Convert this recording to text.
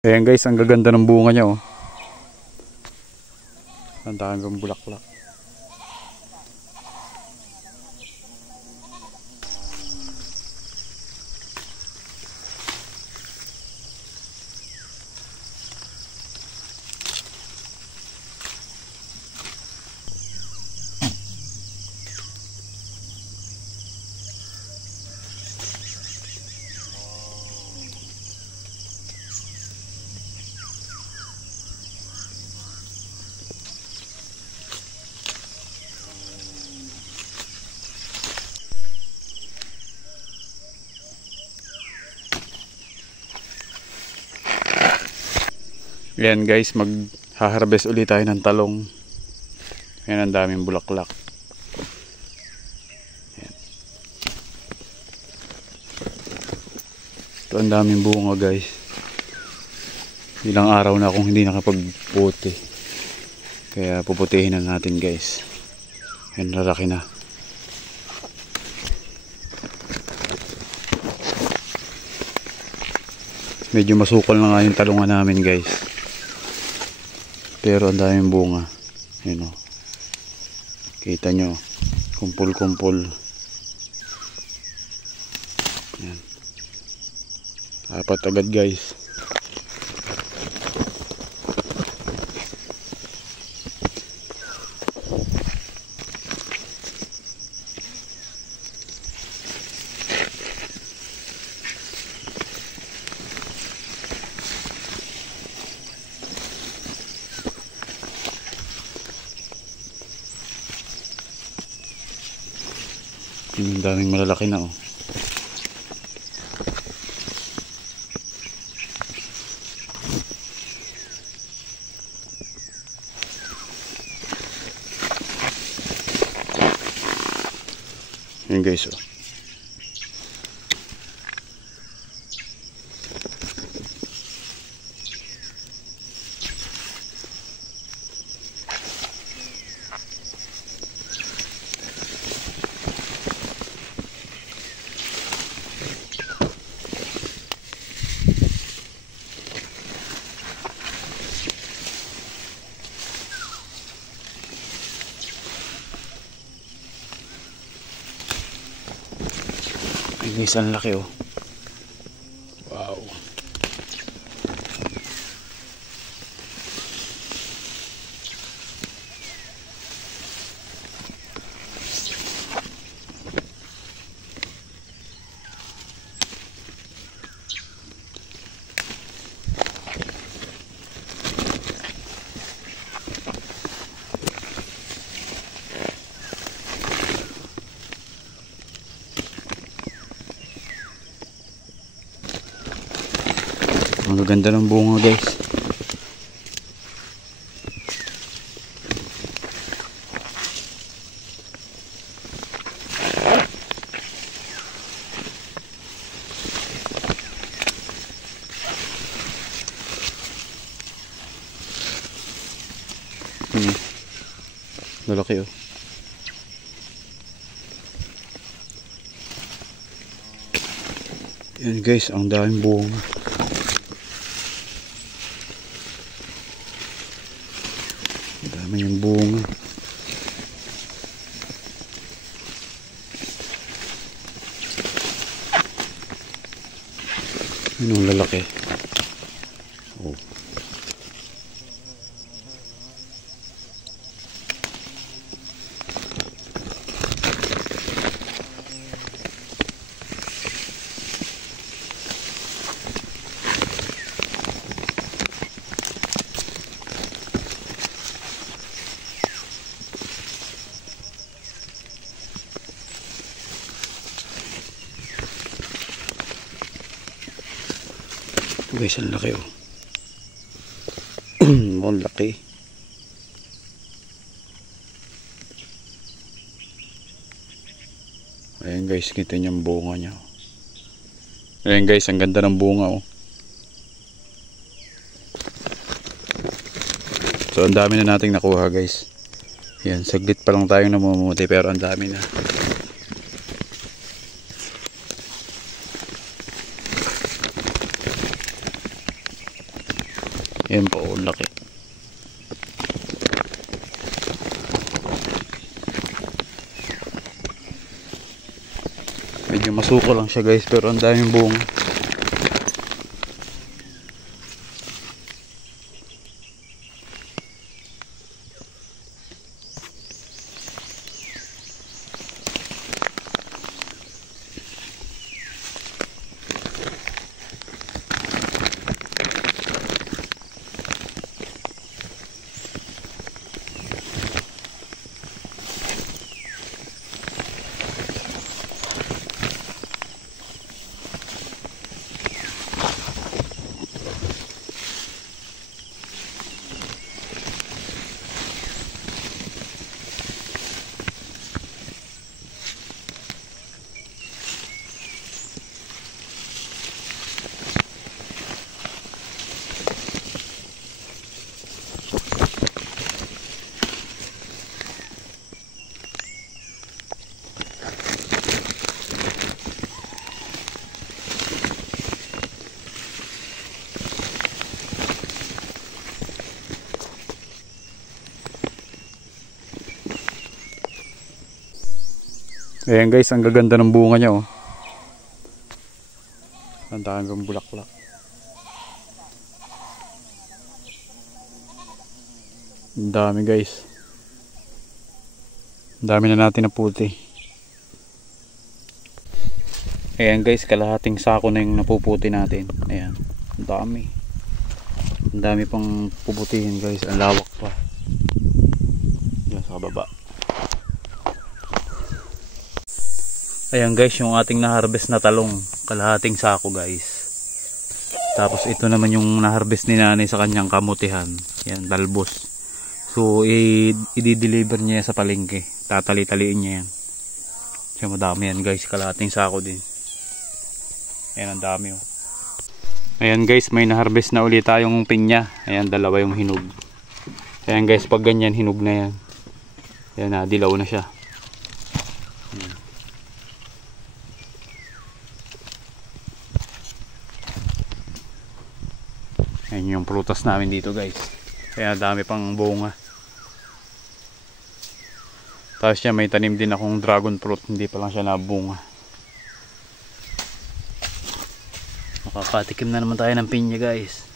Ayan guys, ang gaganda ng bunga niya oh. Ang daming bulaklak. Ayan guys, mag-harvest ulit tayo ng talong. Ayan, ang daming bulaklak. Ayan. Ito ang daming bunga guys. Ilang araw na akong hindi nakapagputi. Kaya puputihin na natin guys. Ayan, lalaki na. Medyo masukal na nga yung talungan namin guys. Pero ang daming bunga. Ayan o. Kita nyo. Kumpul-kumpul. Ayan. Apat agad guys. Ang daming malalaki na oh. Ayan guys oh. Guys, ang laki oh. Wow. Ang ganda ng bunga guys. Lalaki oh. Yan guys, ang daming bunga. Dami yung bunga. Yun ang lalaki. Oh. Guys, ang laki oh. Ang laki. Ayan guys, kita niyo ang bunga niya. Ayan guys, ang ganda ng bunga oh. So ang dami na nating nakuha guys. Ayan, saglit pa lang tayong namumuti pero ang dami na. Yan po, laki. Medyo masuko lang siya guys, pero ang daming bunga. Ayan guys, ang gaganda ng bunga niya oh. Ang daming bulaklak. Ang dami guys. Ang dami na natin na puti. Ayan guys, kalahating sako na yung napuputi natin. Ayan, ang dami. Ang dami pang puputihin guys, ang lawak pa. Diyan sa baba. Ayan guys, yung ating na-harvest na talong, kalahating sako guys. Tapos ito naman yung na-harvest ni nanay sa kanyang kamutihan. Yan, talbos. So i-deliver niya sa palengke. Tatali-taliin niya yan. So madami yan guys, kalahating sako din. Ayan, ang dami oh. Ayan guys, may na-harvest na ulit tayong pinya. Ayan, dalawa yung hinog. Ayan guys, pag ganyan hinog na yan. Ayan na, dilaw na siya. Ayan yung prutas namin dito guys. Kaya dami pang bunga. Tapos siya may tanim din akong dragon fruit. Hindi pa lang siya nabunga. Makakatikim na naman tayo ng pinya guys.